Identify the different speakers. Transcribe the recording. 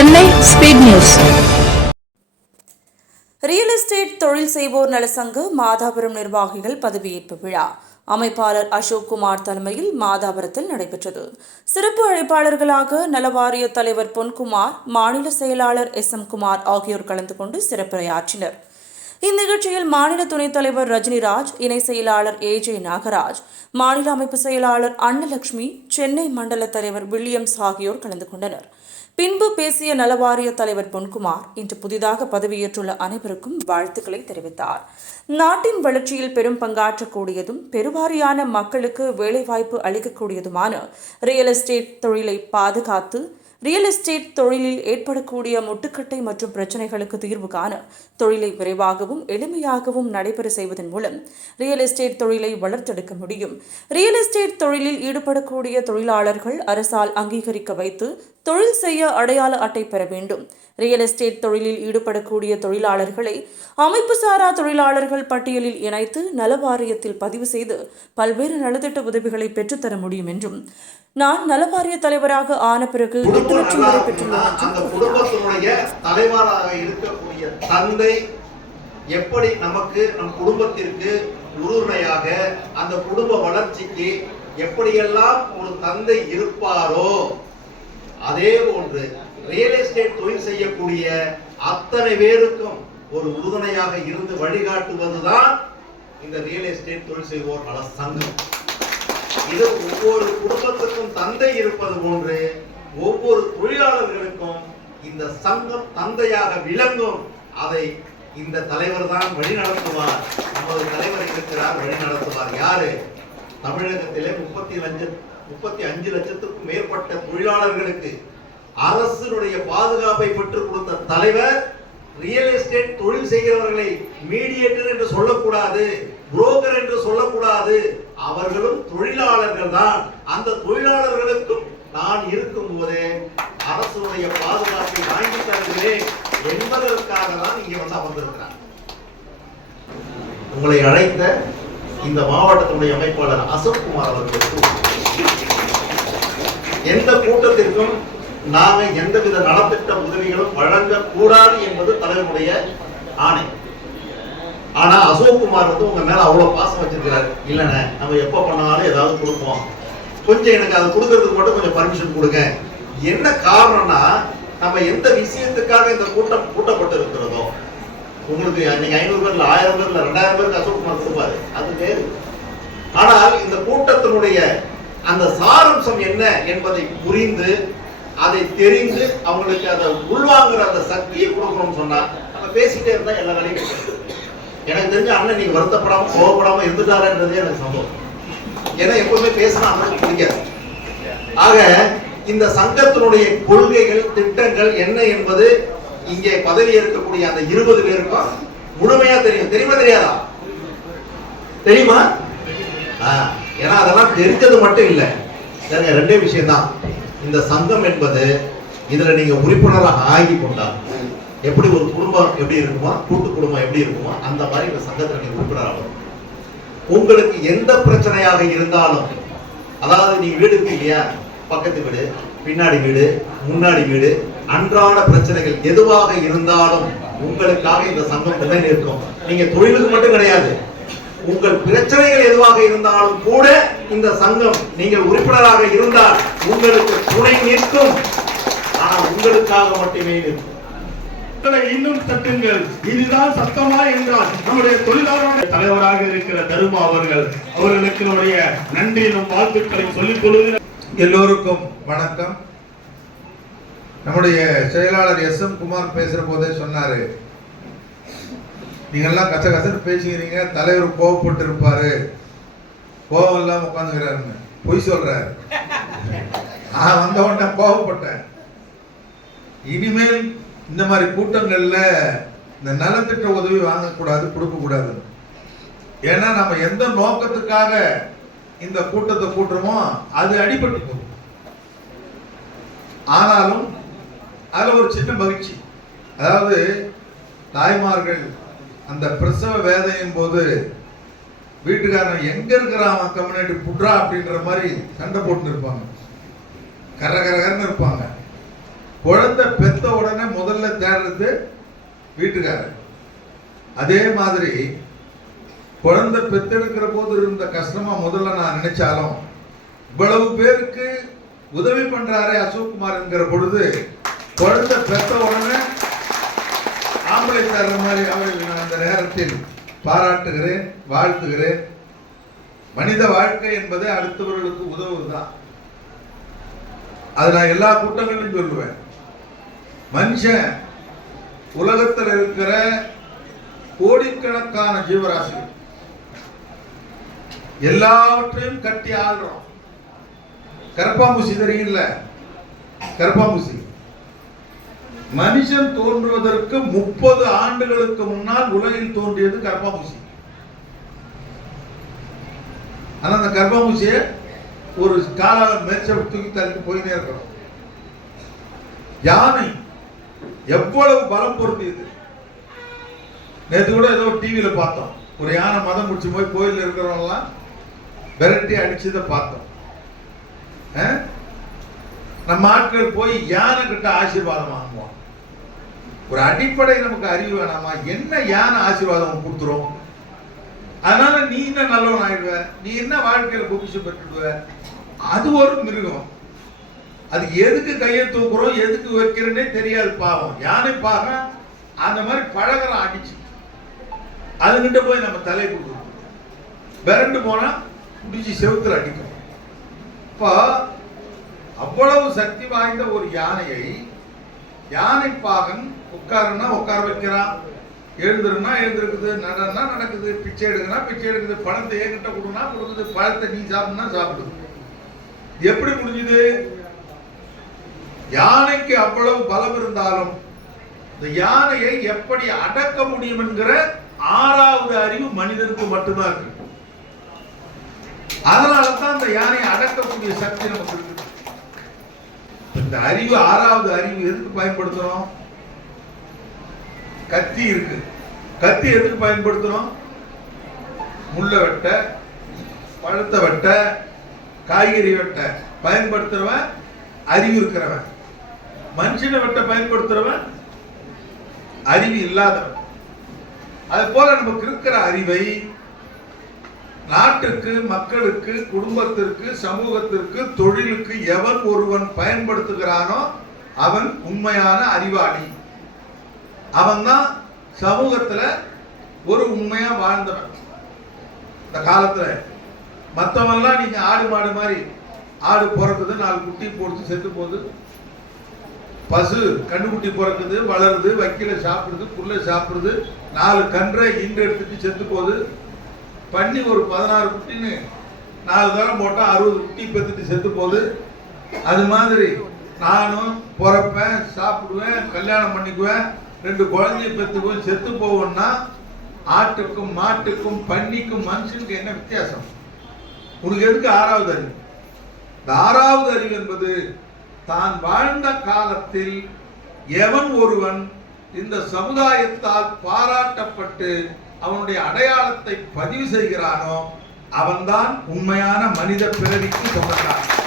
Speaker 1: Chennai speed news.
Speaker 2: Real estate தொழில் செய்வோர் நலசங்க மாதாபுரம் நிர்வாகிகள் பதவியேற்பு விழா. அமைப்பாளர் அசோக் குமார் தலைமையில் மாதாபுரத்தில் நடைபெற்றது. சிறப்பு அழைப்பாளர்களாக நலவாரிய தலைவர் பொன்குமார் மாநில செயலாளர் எஸ் எம் குமார் ஆகியோர் கலந்து கொண்டு சிறப்புரையாற்றினர். இந்நிகழ்ச்சியில் மாநில துணைத் தலைவர் ரஜினிராஜ் இணை செயலாளர் ஏஜே நாகராஜ் மாநில அமைப்பு செயலாளர் அன்னலட்சுமி சென்னை மண்டல தலைவர் வில்லியம்ஸ் ஆகியோர் கலந்து கொண்டனர். பின்பு பேசிய நலவாரிய தலைவர் பொன்குமார் இன்று புதிதாக பதவியேற்றுள்ள அனைவருக்கும் வாழ்த்துக்களை தெரிவித்தார். நாட்டின் வளர்ச்சியில் பெரும் பங்காற்றக்கூடியதும் பெருவாரியான மக்களுக்கு வேலைவாய்ப்பு அளிக்கக்கூடியதுமான ரியல் எஸ்டேட் தொழிலை பாதுகாத்து ரியல் எஸ்டேட் தொழிலில் ஏற்படக்கூடிய முட்டுக்கட்டை மற்றும் பிரச்சனைகளுக்கு தீர்வு காண தொழிலை விரைவாகவும் எளிமையாகவும் நடைபெற செய்வதன் மூலம் ரியல் எஸ்டேட் தொழிலை வளர்த்தெடுக்க முடியும். ரியல் எஸ்டேட் தொழிலில் ஈடுபடக்கூடிய தொழிலாளர்கள் அரசால் அங்கீகரிக்க வைத்து தொழில் செய்ய அடையாள அட்டை பெற வேண்டும். ரியல் எஸ்டேட் தொழிலில் ஈடுபடக்கூடிய தொழிலாளர்களை அமைப்பு சாரா தொழிலாளர்கள் பட்டியலில் இணைத்து நல வாரியத்தில் பதிவு செய்து பல்வேறு நலத்திட்ட உதவிகளை பெற்றுத்தர முடியும் என்றும் நான் நலவாரிய தலைவராக ஆன பிறகு எட்டு லட்சம் வரை பெற்றுள்ளேன்
Speaker 3: அந்த. குடும்பத்தினுடைய தலைவராக இருக்கக்கூடிய தந்தை எப்படி நமக்கு நம் குடும்பத்திற்கு உறுதுணையாக அந்த குடும்ப வளர்ச்சிக்கு எப்படியெல்லாம் ஒரு தந்தை இருப்பாரோ அதே போன்று ரியல் எஸ்டேட் தொழில் செய்யக்கூடிய அத்தனை பேருக்கும் ஒரு உறுதுணையாக இருந்து வழிகாட்டுவதுதான் இந்த ரியல் எஸ்டேட் தொழில் செய்வோர் நல சங்கம் இது ஒவ்வொரு குடும்பத்துக்கும் தந்தை இருப்பது போன்று ஒவ்வொரு தொழிலாளர்களுக்கும் இந்த சங்கம் தந்தையாக விளங்கும். அதை இந்த தலைவர் தான் வழி நடத்துவார் நமது தலைவர் இருக்கிறார் வழி நடத்துவார் யாரு? தமிழகத்திலே முப்பத்தி லட்சம் முப்பத்தி அஞ்சு லட்சத்துக்கும் மேற்பட்ட தொழிலாளர்களுக்கு அரசினுடைய பாதுகாப்பை பெற்றுக் கொடுத்த தலைவர் ரியல் எஸ்டேட் தொழில் செய்கிறவர்களை மீடியேட்டர் என்று சொல்லக்கூடாது புரோக்கர் என்று சொல்லக்கூடாது. அவர்களும் தொழிலாளர்கள் தான் அந்த தொழிலாளர்களுக்கும் நான் இருக்கும் போதே அரசுடைய பாதுகாப்பை வாங்கி தருகிறேன் என்பதற்காக தான் இங்கே வந்து அமர்ந்திருக்கிறார். உங்களை அழைத்த இந்த மாவட்டத்தினுடைய அமைப்பாளர் அசோக்குமார் அவர்களுக்கு எந்த கூட்டத்திற்கும் நாம எந்தவித நலத்திட்ட உதவிகளும் வழங்க கூடாது என்பது தலைவருடைய ஆணை. ஆனா அசோக்குமார் வந்து உங்க மேல அவ்வளவு பாசம் வச்சிருக்கிறாரு. இல்லைண்ணே நம்ம எப்ப பண்ணாலும் ஏதாவது கொடுப்போம். கொஞ்சம் எனக்கு அதை கொடுக்கறதுக்கு மட்டும் கொஞ்சம் பர்மிஷன் கொடுங்க. என்ன காரணம்னா நம்ம எந்த விஷயத்துக்காக இந்த கூட்டம் கூட்டப்பட்டு இருக்கிறதோ உங்களுக்கு அன்னைக்கு ஐநூறு பேர்ல ஆயிரம் பேர்ல ரெண்டாயிரம் பேருக்கு அசோக்குமார் கொடுப்பாரு. அது வேறு. ஆனால் இந்த கூட்டத்தினுடைய அந்த சாரம்சம் என்ன என்பதை புரிந்து அதை தெரிந்து அவங்களுக்கு அதை உள்வாங்குற அந்த சக்தியை கொடுக்கணும்னு சொன்னா நம்ம பேசிட்டே இருந்தா எல்லா வேலையும் எனக்கு தெரிஞ்ச அண்ணன் நீங்க வருத்தப்படாம கோவப்படாம இருந்துட்டாரன்றதே எனக்கு சம்பவம். ஏன்னா எப்பவுமே பேசினா அண்ணன் பிடிக்காது. ஆக இந்த சங்கத்தினுடைய கொள்கைகள் திட்டங்கள் என்ன என்பது இங்கே பதவி இருக்கக்கூடிய அந்த இருபது பேருக்கும் முழுமையா தெரியும். தெரியுமா தெரியாதா? தெரியுமா? ஏன்னா அதெல்லாம் தெரிஞ்சது மட்டும் இல்ல. ரெண்டே விஷயம்தான். இந்த சங்கம் என்பது இதுல நீங்க உறுப்பினராக ஆகி கொண்டா எப்படி ஒரு குடும்பம் எப்படி இருக்குமா கூட்டு குடும்பம் எப்படி இருக்குமா அந்த மாதிரி இந்த சங்கத்துல நீங்க உறுப்பினராக வரும் உங்களுக்கு எந்த பிரச்சனையாக இருந்தாலும் அதாவது நீங்க வீடு இருக்கு இல்லையா? பக்கத்து வீடு பின்னாடி வீடு முன்னாடி வீடு அன்றாட பிரச்சனைகள் எதுவாக இருந்தாலும் உங்களுக்காக இந்த சங்கம் நிலை நிற்கும் நீங்க தொழிலுக்கு மட்டும் கிடையாது. உங்கள் பிரச்சனைகள் எதுவாக இருந்தாலும் கூட இந்த சங்கம் நீங்கள் உறுப்பினராக இருந்தால் உங்களுக்கு துணை நிற்கும். ஆனால் உங்களுக்காக மட்டுமே நிற்கும்.
Speaker 4: இன்னும் தட்டுங்கள் இதுதான் சத்தமா என்றால் நம்முடைய தொழிலாளர் தலைவராக இருக்கிற தருமா அவர்கள் அவர்களுக்கு நம்முடைய நன்றி நம் வாழ்த்துக்களை சொல்லிக் கொள்கிறேன்.
Speaker 5: எல்லோருக்கும் வணக்கம். நம்முடைய செயலாளர் எஸ் எம் குமார் பேசுற போதே சொன்னாரு நீங்கள்லாம் கச கசன்னு பேசிக்கிறீங்க தலைவர் கோவப்பட்டு இருப்பாரு கோவம் இல்லாமல் உட்காந்துக்கிறாருன்னு பொய் சொல்றாரு. நான் வந்த உடனே கோவப்பட்டேன். இனிமேல் இந்த மாதிரி கூட்டங்கள்ல இந்த நலத்திட்ட உதவி வாங்கக்கூடாது கொடுக்கக்கூடாது. ஏன்னா நம்ம எந்த நோக்கத்துக்காக இந்த கூட்டத்தை கூட்டுறோமோ அது அடிபட்டு போகும் ஆனாலும் அதுல ஒரு சின்ன மகிழ்ச்சி. அதாவது தாய்மார்கள் அந்த பிரசவ வேதையின் போது வீட்டுக்காரன் எங்க இருக்கிறான்? கம்யூனிட்டி புட்ரா அப்படின்ற மாதிரி சண்டை போட்டு இருப்பாங்க. கரகரகர்னு இருப்பாங்க. குழந்தை பெத்த உடனே முதல்ல தேடுறது வீட்டுக்காரன் அதே மாதிரி குழந்தை பெத்தெடுக்கிற போது இருந்த கஷ்டமா முதல்ல நான் நினைச்சாலும் இவ்வளவு பேருக்கு உதவி பண்றாரே அசோக்குமார் என்கிற பொழுது குழந்தை பெத்த உடனே ஆம்பளை தர்ற மாதிரி அவர்கள் நான் அந்த நேரத்தில் பாராட்டுகிறேன் வாழ்த்துகிறேன். மனித வாழ்க்கை என்பது அடுத்தவர்களுக்கு உதவுதான் அது நான் எல்லா கூட்டங்களிலும் சொல்லுவேன். மனுஷன் உலகத்தில் இருக்கிற கோடிக்கணக்கான ஜீவராசிகள். எல்லாவற்றையும் கட்டி ஆள்றோம். கரப்பாம்பூசி தெரியும்ல? கரப்பாம்பூசி. மனுஷன் தோன்றுவதற்கு முப்பது ஆண்டுகளுக்கு முன்னால் உலகில் தோன்றியது கர்ப்பாபூசி ஆனா அந்த கர்ப்பாம்பூசியை ஒரு காலால மேய்ச்ச தூக்கி தள்ளி போயினே இருக்கணும். யானை எவ்வளவு பலம் பொருந்தியது. நேற்று கூட ஏதோ டிவியில பார்த்தோம். ஒரு யானை மதம் முடிச்சு போய் கோயில்ல இருக்கிறவங்கலாம் விரட்டி அடிச்சதை பார்த்தோம். அஹ்? நம்ம ஆட்கள் போய் யானை கிட்ட ஆசீர்வாதம் வாங்குவோம். ஒரு அடிப்படை நமக்கு அறிவு வேணாமா? என்ன யானை ஆசீர்வாதம் கொடுத்துரும்? அதனால நீ என்ன நல்லவன் ஆயிடுவ? நீ என்ன வாழ்க்கையில பொக்கிஷம் பெற்றுடுவ? அது ஒரு மிருகம். அது எதுக்கு கையை தூக்குறோம் எதுக்கு வைக்கிறேன்னே தெரியாது பாவம். யானை பாகம் அந்த மாதிரி பழகலாம் அடிச்சு. அதுகிட்ட போய் நம்ம தலை கொடுக்கணும். விரண்டு போனா பிடிச்சி செவுத்துல அடிக்கும். இப்போ அவ்வளவு சக்தி வாய்ந்த ஒரு யானையை யானை பாகன் உட்காருன்னா உட்கார வைக்கிறான். எழுந்துருன்னா எழுந்திருக்குது நடன்னா நடக்குது பிச்சை எடுக்குன்னா பிச்சை எடுக்குது பழத்தை என்கிட்ட கொடுனா கொடுக்குது பழத்தை நீ சாப்பிடுனா சாப்பிடுது எப்படி முடிஞ்சுது? யானைக்கு அவ்வளவு பலம் இருந்தாலும் இந்த யானையை எப்படி அடக்க முடியும் என்கிற ஆறாவது அறிவு மனிதனுக்கு மட்டும்தான் இருக்கு. அதனால தான் அந்த யானையை அடக்கக்கூடிய சக்தி நமக்கு இருக்கு. இந்த அறிவு ஆறாவது அறிவு எதுக்கு பயன்படுத்துறோம்? கத்தி இருக்கு. கத்தி எதுக்கு பயன்படுத்துறோம்? முள்ள வெட்ட பழத்தை வெட்ட காய்கறி வெட்ட பயன்படுத்துறவன் அறிவு இருக்கிறவன். மனுஷனை வெட்ட பயன்படுத்துறவன் அறிவு இல்லாதவன். அது போல நமக்கு இருக்கிற அறிவை நாட்டுக்கு மக்களுக்கு குடும்பத்திற்கு சமூகத்திற்கு தொழிலுக்கு எவன் ஒருவன் பயன்படுத்துகிறானோ அவன் உண்மையான அறிவாளி. அவன் தான் சமூகத்தில் ஒரு உண்மையாக வாழ்ந்தவன். இந்த காலத்தில் மற்றவெல்லாம் நீங்கள் ஆடு மாடு மாதிரி ஆடு பிறக்குது நாலு குட்டி போட்டு செத்து போகுது. பசு கண்ணுக்குட்டி பிறக்குது வளருது வைக்கல சாப்பிடுது புல்ல சாப்பிடுது நாலு கன்றை ஈண்டு எடுத்துட்டு செத்து போகுது. பண்ணி ஒரு பதினாறு குட்டின்னு நாலு தரம் போட்டால் அறுபது குட்டி பெற்றுட்டு செத்து போகுது. அது மாதிரி நானும் பிறப்பேன் சாப்பிடுவேன் கல்யாணம் பண்ணிக்குவேன் ரெண்டு குழந்தைய பெற்றுக்குவேன் செத்து போவோம்னா ஆட்டுக்கும் மாட்டுக்கும் பன்னிக்கும் மனுஷனுக்கு என்ன வித்தியாசம்? உனக்கு எதுக்கு ஆறாவது அறிவு? இந்த ஆறாவது அறிவு என்பது தான் வாழ்ந்த காலத்தில் எவன் ஒருவன் இந்த சமுதாயத்தால் பாராட்டப்பட்டு அவனுடைய அடையாளத்தை பதிவு செய்கிறானோ அவன்தான் உண்மையான மனித பிறவிக்கு சொந்தக்காரன்.